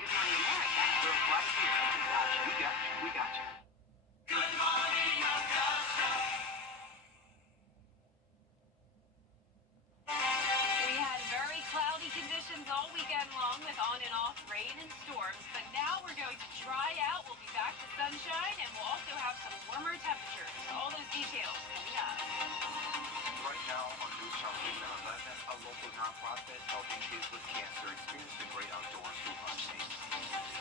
Good Morning America. We're right here. We got you. We got you. We got you. Good morning, Augusta. We had very cloudy conditions all weekend long with on and off rain and storms, but now we're going to dry out. We'll be back to sunshine, and we'll also have some warmer temperatures. All those details coming up. Right now on News Channel 11, a local nonprofit helping kids with cancer experience the great outdoors through hunting.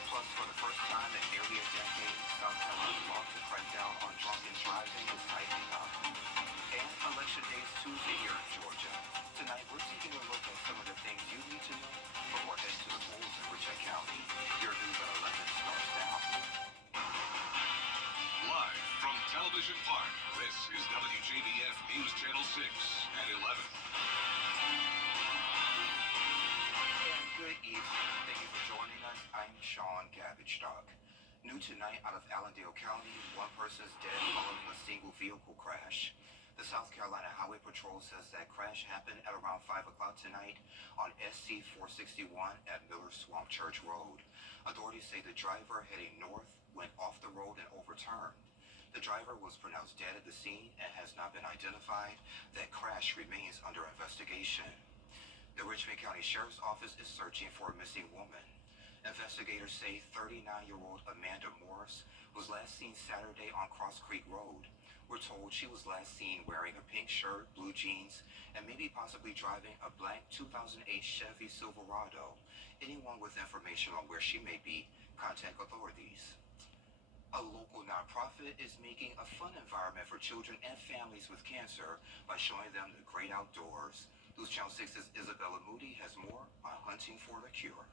Plus, for the first time in nearly a decade, South Carolina's law to crack down on drunken driving is tightening up. And Election Day is Tuesday here in Georgia. Tonight, we're taking a look at some of the things you need to know before heading to the polls in Richland County. Your News at 11 starts now. Live from Television Park, this is WJBF News Channel 6 at 11. And good evening. Thank you for joining us. I'm Sean Gavage-Stock. New tonight out of Allendale County, one person is dead following a single vehicle crash. The South Carolina Highway Patrol says that crash happened at around 5 o'clock tonight on SC 461 at Miller Swamp Church Road. Authorities say the driver heading north went off the road and overturned. The driver was pronounced dead at the scene and has not been identified. That crash remains under investigation. The Richmond County Sheriff's Office is searching for a missing woman. Investigators say 39-year-old Amanda Morris was last seen Saturday on Cross Creek Road. We're told she was last seen wearing a pink shirt, blue jeans, and maybe possibly driving a black 2008 Chevy Silverado. Anyone with information on where she may be, contact authorities. A local nonprofit is making a fun environment for children and families with cancer by showing them the great outdoors. News Channel 6's Isabella Moody has more on Hunting for the Cure.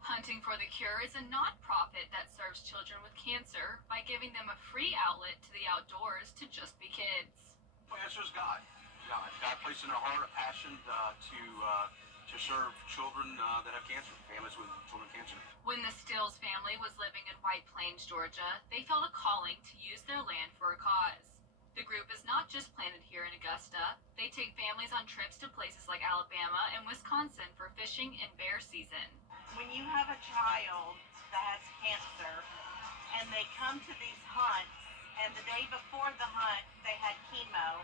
Hunting for the Cure is a nonprofit that serves children with cancer by giving them a free outlet to the outdoors to just be kids. The answer is God. God placed in our heart a passion to serve children that have cancer, families with children with cancer. When the Stills family was living in White Plains, Georgia, they felt a calling to use their land for a cause. The group is not just planted here in Augusta. They take families on trips to places like Alabama and Wisconsin for fishing and bear season. When you have a child that has cancer and they come to these hunts, and the day before the hunt they had chemo,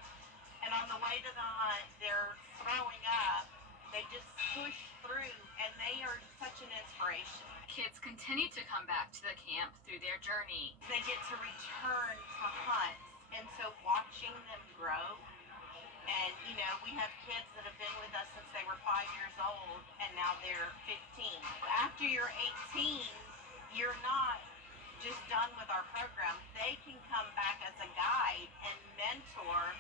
and on the way to the hunt they're throwing up, they just push through, and they are such an inspiration. Kids continue to come back to the camp through their journey. They get to return to hunts, and so watching them grow. And, you know, we have kids that have been with us since they were 5 years old, and now they're 15. After you're 18, you're not just done with our program. They can come back as a guide and mentor,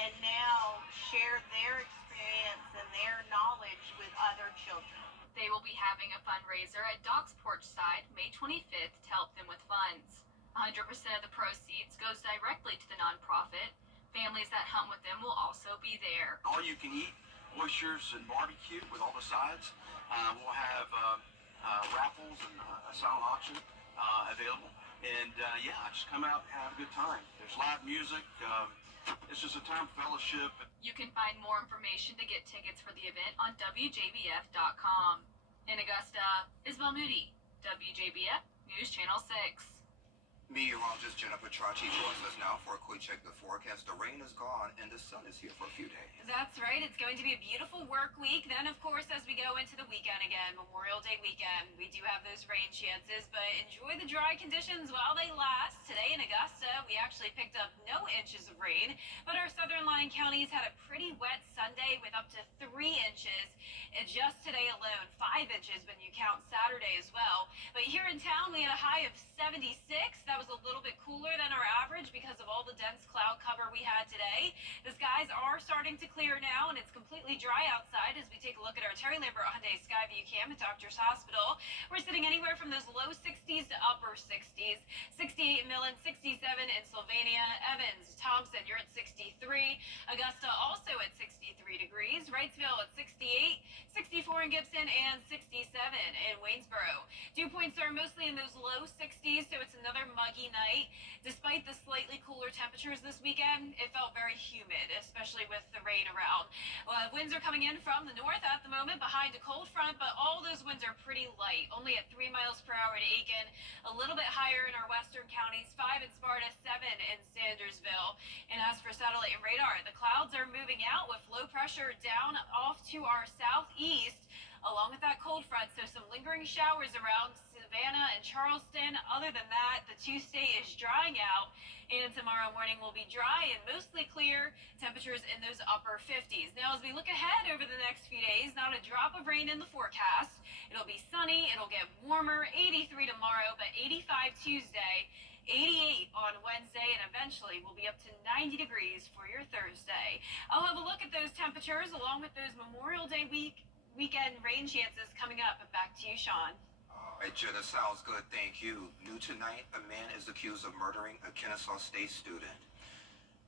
and now share their experience and their knowledge with other children. They will be having a fundraiser at Doc's Porch Side May 25th to help them with funds. 100% of the proceeds goes directly to the nonprofit. Families that hunt with them will also be there. All you can eat oysters and barbecue with all the sides. We'll have raffles and a silent auction available. And just come out and have a good time. There's live music. It's just a time for fellowship. You can find more information to get tickets for the event on WJBF.com. In Augusta, Isabel Moody, WJBF News Channel 6. Meteorologist Jennifer Tracci joins us now for a quick check of the forecast. The rain is gone and the sun is here for a few days. That's right. It's going to be a beautiful work week. Then, of course, as we go into the weekend again, Memorial Day weekend, we do have those rain chances, but enjoy the dry conditions while they last. Today in Augusta, we actually picked up no inches of rain, but our southern line counties had a pretty wet Sunday with up to 3 inches. And just today alone, 5 inches when you count Saturday as well. But here in town, we had a high of 76. That was a little bit cooler than our average because of all the dense cloud cover we had today. The skies are starting to clear now, and it's completely dry outside as we take a look at our Terry Lambert Hyundai Skyview Cam at Doctor's Hospital. We're sitting anywhere from those low 60s to upper 60s. 68 in Millen, 67 in Sylvania. Evans, Thompson, you're at 63. Augusta also at 63 degrees. Wrightsville at 68. 64 in Gibson, and 67 in Waynesboro. Dew points are mostly in those low 60s, so it's another muggy night. Despite the slightly cooler temperatures this weekend, it felt very humid, especially with the rain around. Winds are coming in from the north at the moment behind a cold front, but all those winds winds are pretty light, only at 3 miles per hour in Aiken, a little bit higher in our western counties, 5 in Sparta, 7 in Sandersville. And as for satellite and radar, the clouds are moving out with low pressure down off to our southeast, along with that cold front. So some lingering showers around Savannah and Charleston. Other than that, the two-state is drying out. And tomorrow morning will be dry and mostly clear. Temperatures in those upper 50s. Now, as we look ahead over the next few days, not a drop of rain in the forecast. It'll be sunny. It'll get warmer. 83 tomorrow, but 85 Tuesday. 88 on Wednesday, and eventually we'll be up to 90 degrees for your Thursday. I'll have a look at those temperatures along with those Memorial Day weekend rain chances coming up. Back to you, Sean. All right, Jenna, sounds good. Thank you. New tonight, a man is accused of murdering a Kennesaw State student.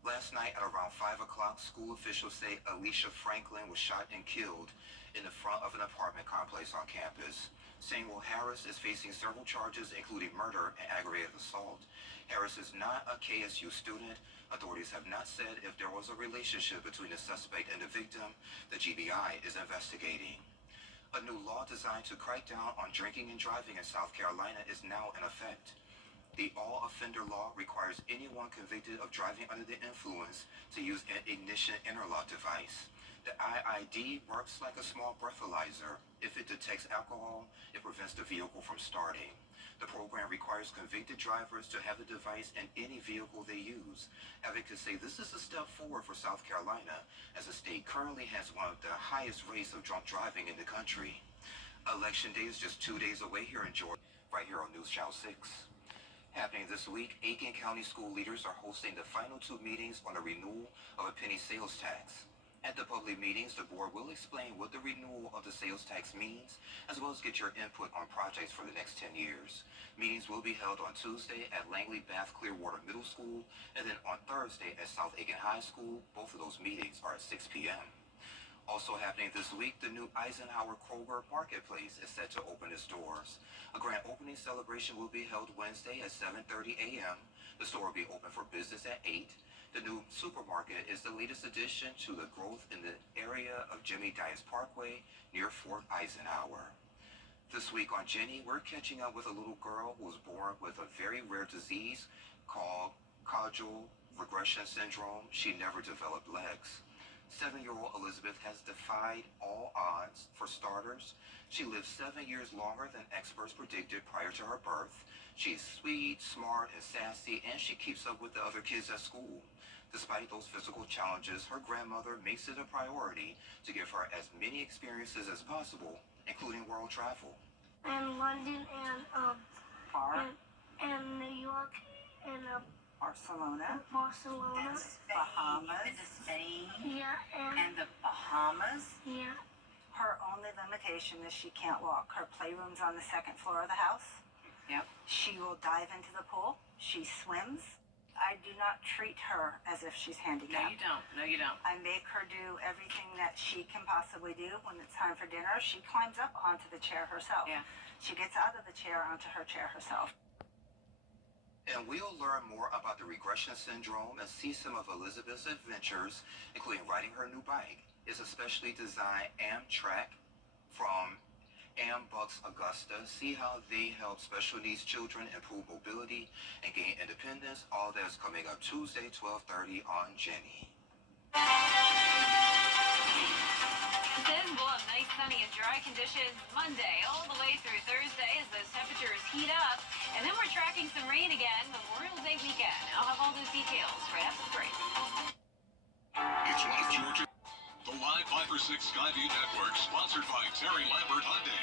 Last night at around 5 o'clock, school officials say Alicia Franklin was shot and killed in the front of an apartment complex on campus. Samuel Harris is facing several charges, including murder and aggravated assault. Harris is not a KSU student. Authorities have not said if there was a relationship between the suspect and the victim. The GBI is investigating. A new law designed to crack down on drinking and driving in South Carolina is now in effect. The all-offender law requires anyone convicted of driving under the influence to use an ignition interlock device. The IID works like a small breathalyzer. If it detects alcohol, it prevents the vehicle from starting. The program requires convicted drivers to have the device in any vehicle they use. Advocates say this is a step forward for South Carolina, as the state currently has one of the highest rates of drunk driving in the country. Election day is just 2 days away here in Georgia, right here on News Channel 6. Happening this week, Aiken County school leaders are hosting the final 2 meetings on the renewal of a penny sales tax. At the public meetings, the board will explain what the renewal of the sales tax means, as well as get your input on projects for the next 10 years. Meetings will be held on Tuesday at Langley Bath Clearwater Middle School, and then on Thursday at South Aiken High School. Both of those meetings are at 6 p.m. Also happening this week, the new Eisenhower Kroger Marketplace is set to open its doors. A grand opening celebration will be held Wednesday at 7:30 a.m. The store will be open for business at 8. The new supermarket is the latest addition to the growth in the area of Jimmy Dias Parkway near Fort Eisenhower. This week on Jenny, we're catching up with a little girl who was born with a very rare disease called caudal regression syndrome. She never developed legs. 7-year-old Elizabeth has defied all odds. For starters, she lived 7 years longer than experts predicted prior to her birth. She's sweet, smart, and sassy, and she keeps up with the other kids at school. Despite those physical challenges, her grandmother makes it a priority to give her as many experiences as possible, including world travel. And London and New York and Barcelona, Barcelona. Bahamas, Spain. Yeah, and the Bahamas. yeah. Her only limitation is she can't walk. Her playroom's on the 2nd floor of the house. Yep. She will dive into the pool. She swims. I do not treat her as if she's handicapped. No, you don't. No, you don't. I make her do everything that she can possibly do. When it's time for dinner, she climbs up onto the chair herself. Yeah. She gets out of the chair onto her chair herself. And we'll learn more about the regression syndrome and see some of Elizabeth's adventures, including riding her new bike. It's a specially designed Amtrak from Ambucks Augusta. See how they help special needs children improve mobility and gain independence. All that's coming up Tuesday, 12:30 on Jenny. We'll have nice, sunny, and dry conditions Monday all the way through Thursday as those temperatures heat up. And then we're tracking some rain again Memorial Day weekend. I'll have all those details right after the break. It's Live Georgia. The Live 5-for-6 Skyview Network, sponsored by Terry Lambert Hyundai.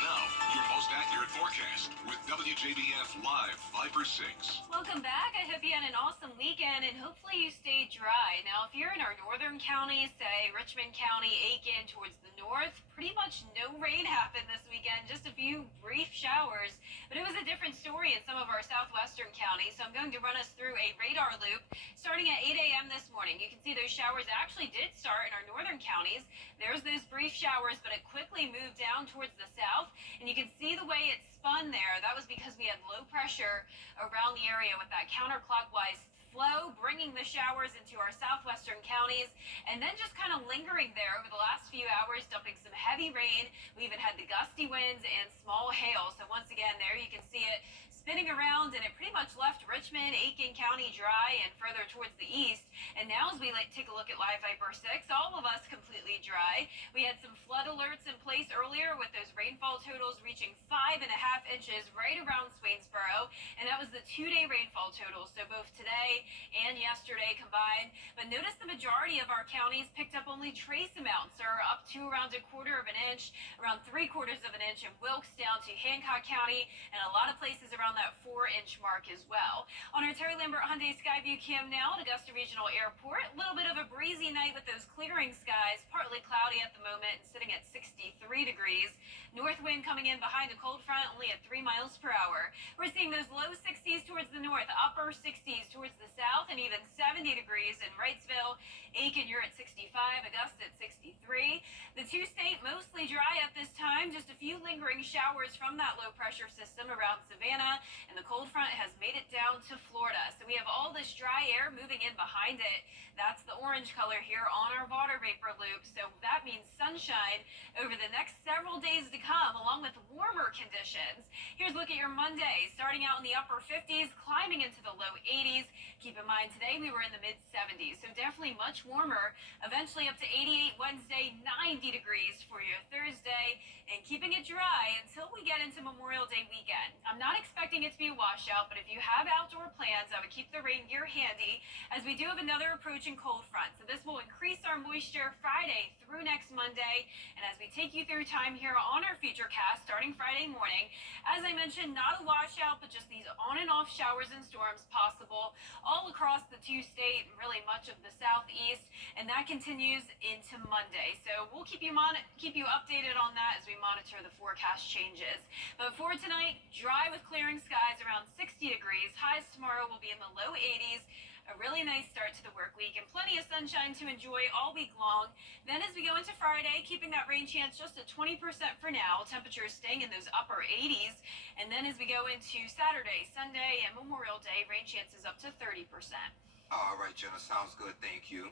Now, your most accurate forecast with WJBF Live 5-for-6. Welcome back. I hope you had an awesome weekend and hopefully you stayed dry. Now, if you're in our northern counties, say Richmond County, Aiken, towards the north, pretty much no rain happened this weekend, just a few brief showers. But it was a different story in some of our southwestern counties, so I'm going to run us through a radar loop starting at 8 a.m. this morning. You can see those showers actually did start in our northern counties. There's those brief showers, but it quickly moved down towards the south, and you can see the way it spun there. That was because we had low pressure around the area with that counterclockwise flow, bringing the showers into our southwestern counties, and then just kind of lingering there over the last few hours, dumping some heavy rain. We even had the gusty winds and small hail. So once again, there you can see it spinning around, and it pretty much left Richmond, Aiken County dry and further towards the east. And now as we take a look at Live Viper 6, all of us completely dry. We had some flood alerts in place earlier with those rainfall totals reaching 5.5 inches right around Swainsboro, and that was the 2-day rainfall total, so both today and yesterday combined. But notice the majority of our counties picked up only trace amounts, or up to around 1/4 of an inch, around 3/4 of an inch in Wilkes down to Hancock County, and a lot of places around that 4-inch mark as well. On our Terry Lambert Hyundai Skyview cam now at Augusta Regional Airport, a little bit of a breezy night with those clearing skies, partly cloudy at the moment and sitting at 63 degrees. North wind coming in behind a cold front, only at 3 miles per hour. We're seeing those low 60s towards the north, upper 60s towards the south, and even 70 degrees in Wrightsville. Aiken, you're at 65, Augusta at 63. The two-state mostly dry at this time, just a few lingering showers from that low pressure system around Savannah, and the cold front has made it down to Florida. So we have all this dry air moving in behind it. That's the orange color here on our water vapor loop. So that means sunshine over the next several days to come, along with warmer conditions. Here's a look at your Monday, starting out in the upper 50s, climbing into the low 80s. Keep in mind, today we were in the mid 70s, so definitely much warmer. Eventually up to 88 Wednesday, 90 degrees for your Thursday, and keeping it dry until we get into Memorial Day weekend. I'm not expecting it to be a washout, but if you have outdoor plans, I would keep the rain gear handy, as we do have another approaching cold front. So this will increase our moisture Friday through next Monday. And as we take you through time here on our future cast starting Friday morning, as I mentioned, not a washout, but just these on and off showers and storms possible all across the two-state and really much of the southeast. And that continues into Monday. So we'll keep you updated on that as we monitor the forecast changes. But for tonight, dry with clearing skies around 60 degrees. Highs tomorrow will be in the low 80s. A really nice start to the work week and plenty of sunshine to enjoy all week long. Then as we go into Friday, keeping that rain chance just at 20% for now. Temperatures staying in those upper 80s. And then as we go into Saturday, Sunday, and Memorial Day, rain chances up to 30%. All right, Jenna, sounds good. Thank you.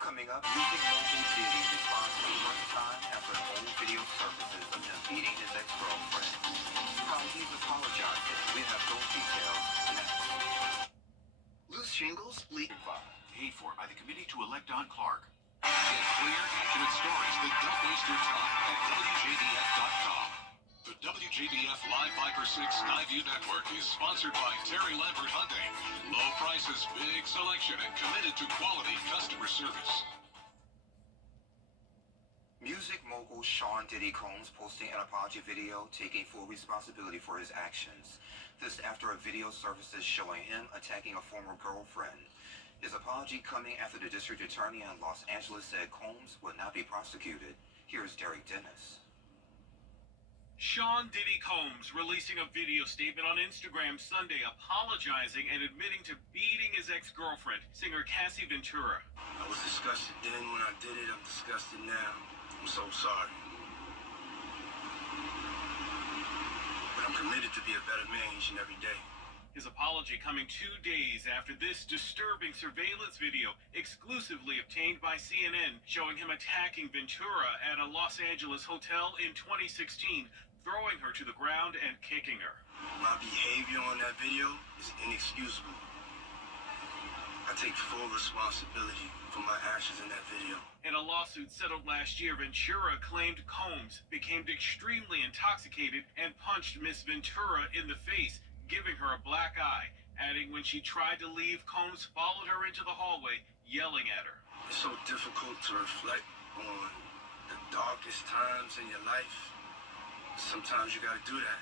Coming up, Music Mogul Diddy responds to the first time after old video surfaces of him beating his ex-girlfriend. How he's apologizing. We have those details next. Loose shingles leak. Paid for by the Committee to Elect Don Clark. Get clear, accurate stories that don't waste your time at WJBF.com. The WJBF Live Viper 6 Skyview Network is sponsored by Terry Lambert Hyundai. Low prices, big selection, and committed to quality customer service. Music mogul Sean Diddy Combs posting an apology video taking full responsibility for his actions. This after a video surfaces showing him attacking a former girlfriend. His apology coming after the district attorney in Los Angeles said Combs would not be prosecuted. Here's Derek Dennis. Sean Diddy Combs releasing a video statement on Instagram Sunday apologizing and admitting to beating his ex-girlfriend, singer Cassie Ventura. I was disgusted then when I did it. I'm disgusted now. I'm so sorry. But I'm committed to be a better man each and every day. His apology coming 2 days after this disturbing surveillance video exclusively obtained by CNN showing him attacking Ventura at a Los Angeles hotel in 2016, throwing her to the ground and kicking her. My behavior on that video is inexcusable. I take full responsibility for my actions in that video. In a lawsuit settled last year, Ventura claimed Combs became extremely intoxicated and punched Miss Ventura in the face, giving her a black eye, adding when she tried to leave, Combs followed her into the hallway, yelling at her. It's so difficult to reflect on the darkest times in your life. Sometimes you gotta do that.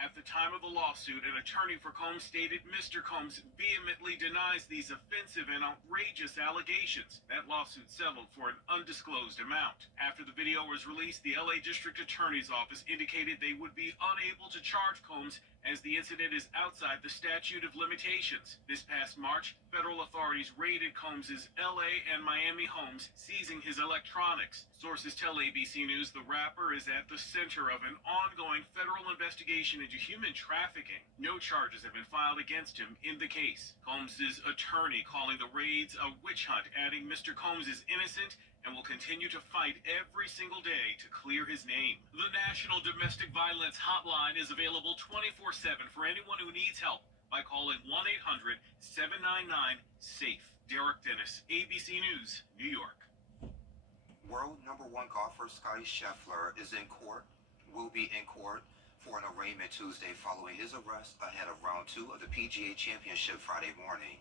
At the time of the lawsuit, an attorney for Combs stated Mr. Combs vehemently denies these offensive and outrageous allegations. That lawsuit settled for an undisclosed amount. After the video was released, the LA District Attorney's Office indicated they would be unable to charge Combs as the incident is outside the statute of limitations. This past March, federal authorities raided Combs' LA and Miami homes, seizing his electronics. Sources tell ABC News the rapper is at the center of an ongoing federal investigation into to human trafficking. No charges have been filed against him in the case. Combs' attorney calling the raids a witch hunt, adding Mr. Combs is innocent and will continue to fight every single day to clear his name. The National Domestic Violence Hotline is available 24/7 for anyone who needs help by calling 1-800-799-SAFE. Derek Dennis, ABC News, New York. World #1 golfer Scottie Scheffler will be in court for an arraignment Tuesday following his arrest ahead of round 2 of the PGA Championship Friday morning.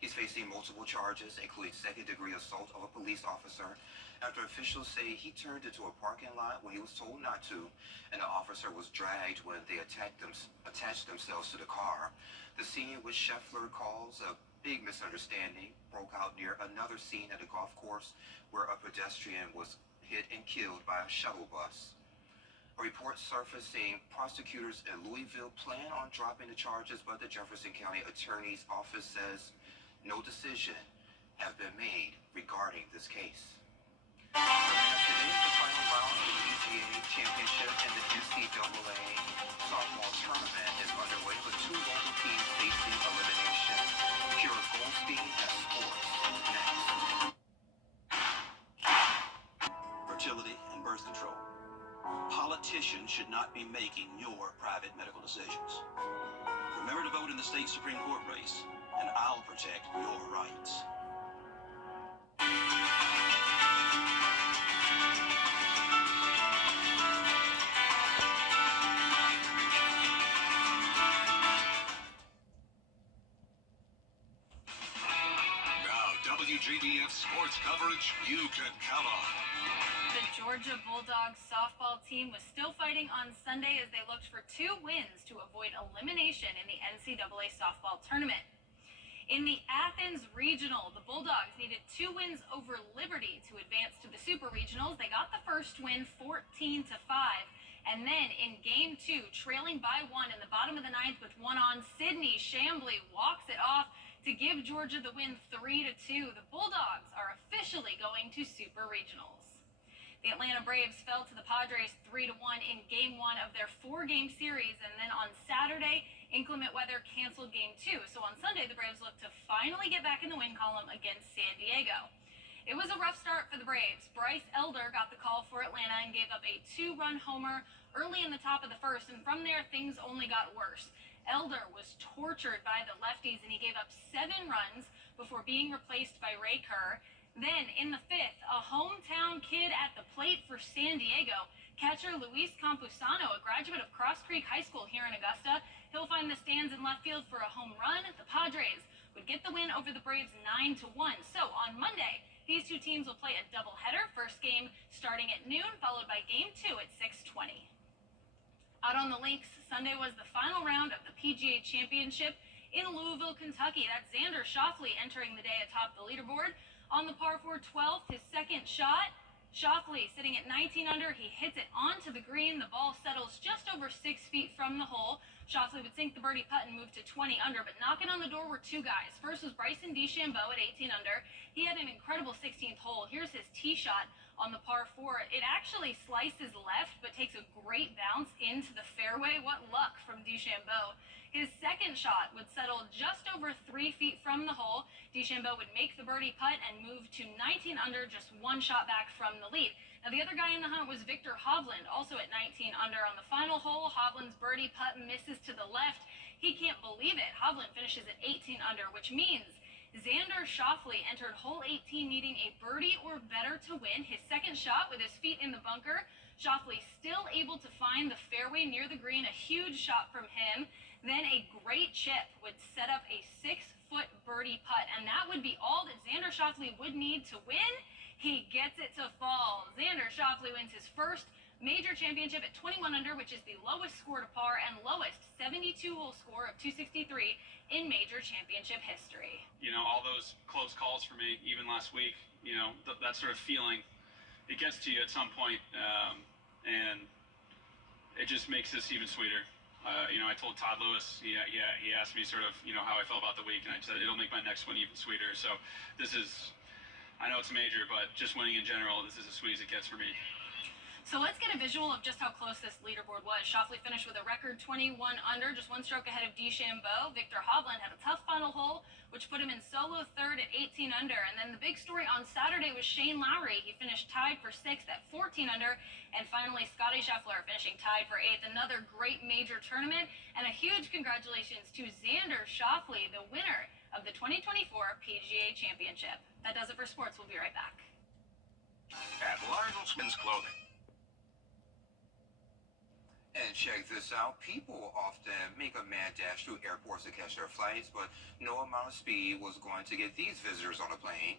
He's facing multiple charges, including second-degree assault of a police officer, after officials say he turned into a parking lot when he was told not to, and the officer was dragged when they attached themselves to the car. The scene, which Scheffler calls a big misunderstanding, broke out near another scene at a golf course where a pedestrian was hit and killed by a shuttle bus. A report surfacing prosecutors in Louisville plan on dropping the charges, but the Jefferson County Attorney's Office says no decision has been made regarding this case. Today is the final round of the PGA Championship and the NCAA softball tournament is underway with 2 local teams facing elimination. Kira Goldstein has sports next. Fertility and birth control. Politicians should not be making your private medical decisions. Remember to vote in the state Supreme Court race, and I'll protect your rights. Now, WJBF sports coverage you can count on. The Georgia Bulldogs softball team was still fighting on Sunday as they looked for 2 wins to avoid elimination in the NCAA softball tournament. In the Athens Regional, the Bulldogs needed 2 wins over Liberty to advance to the Super Regionals. They got the first win 14-5. And then in Game 2, trailing by 1 in the bottom of the 9th with 1 on, Sydney Chambly walks it off to give Georgia the win 3-2. The Bulldogs are officially going to Super Regionals. The Atlanta Braves fell to the Padres 3-1 in Game 1 of their 4-game series, and then on Saturday, inclement weather canceled Game 2. So on Sunday, the Braves looked to finally get back in the win column against San Diego. It was a rough start for the Braves. Bryce Elder got the call for Atlanta and gave up a 2-run homer early in the top of the first, and from there, things only got worse. Elder was tortured by the lefties, and he gave up 7 runs before being replaced by Ray Kerr. Then, in the 5th, a hometown kid at the plate for San Diego, catcher Luis Campusano, a graduate of Cross Creek High School here in Augusta. He'll find the stands in left field for a home run. The Padres would get the win over the Braves 9-1. So, on Monday, these 2 teams will play a doubleheader. First game starting at noon, followed by Game 2 at 6:20. Out on the links, Sunday was the final round of the PGA Championship in Louisville, Kentucky. That's Xander Schauffele entering the day atop the leaderboard. On the par 4 12th, his second shot. Schauffele sitting at 19 under. He hits it onto the green. The ball settles just over 6 feet from the hole. Schauffele would sink the birdie putt and move to 20 under, but knocking on the door were 2 guys. First was Bryson DeChambeau at 18 under. He had an incredible 16th hole. Here's his tee shot on the par 4. It actually slices left, but takes a great bounce into the fairway. What luck from DeChambeau. His second shot would settle just over 3 feet from the hole. DeChambeau would make the birdie putt and move to 19 under, just 1 shot back from the lead. Now, the other guy in the hunt was Victor Hovland, also at 19 under on the final hole. Hovland's birdie putt misses to the left. He can't believe it. Hovland finishes at 18 under, which means Xander Schauffele entered hole 18 needing a birdie or better to win. His second shot with his feet in the bunker. Schauffele still able to find the fairway near the green. A huge shot from him. Then a great chip would set up a 6-foot birdie putt, and that would be all that Xander Schauffele would need to win. He gets it to fall. Xander Schauffele wins his first major championship at 21 under, which is the lowest score to par and lowest 72-hole score of 263 in major championship history. You know, all those close calls for me, even last week, you know, that sort of feeling, it gets to you at some point, and it just makes this even sweeter. You know, I told Todd Lewis, he asked me sort of, you know, how I felt about the week, and I said it'll make my next one even sweeter. So this is, I know it's major, but just winning in general, this is as sweet as it gets for me. So So let's get a visual of just how close this leaderboard was. Schauffele finished with a record 21 under, just one stroke ahead of DeChambeau. Victor Hovland had a tough final hole, which put him in solo third at 18 under. And then the big story on Saturday was Shane Lowry. He finished tied for sixth at 14 under. And finally, Scotty Scheffler finishing tied for eighth. Another great major tournament. And a huge congratulations to Xander Schauffele, the winner of the 2024 PGA Championship. That does it for sports. We'll be right back. At Lionel Men's Clothing. And check this out. People often make a mad dash through airports to catch their flights, but no amount of speed was going to get these visitors on a plane.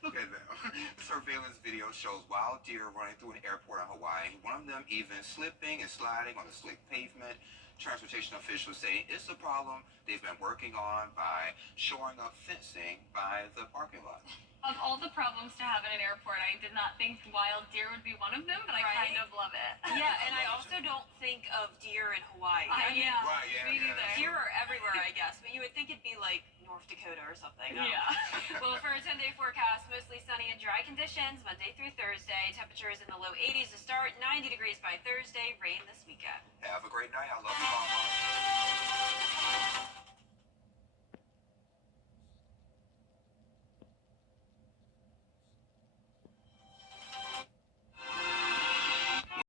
Look at them. The surveillance video shows wild deer running through an airport in Hawaii, one of them even slipping and sliding on the slick pavement. Transportation officials say it's a problem they've been working on by shoring up fencing by the parking lot. Of all the problems to have in an airport, I did not think wild deer would be one of them, but I kind of love it. Yeah, and I also don't think of deer in Hawaii. I mean, know. Right, yeah, Me yeah. neither. deer are everywhere, I guess, but you would think it'd be like North Dakota or something. Yeah. Well, for a 10-day forecast, mostly sunny and dry conditions, Monday through Thursday. Temperatures in the low 80s to start, 90 degrees by Thursday, rain this weekend. Have a great night. I love you.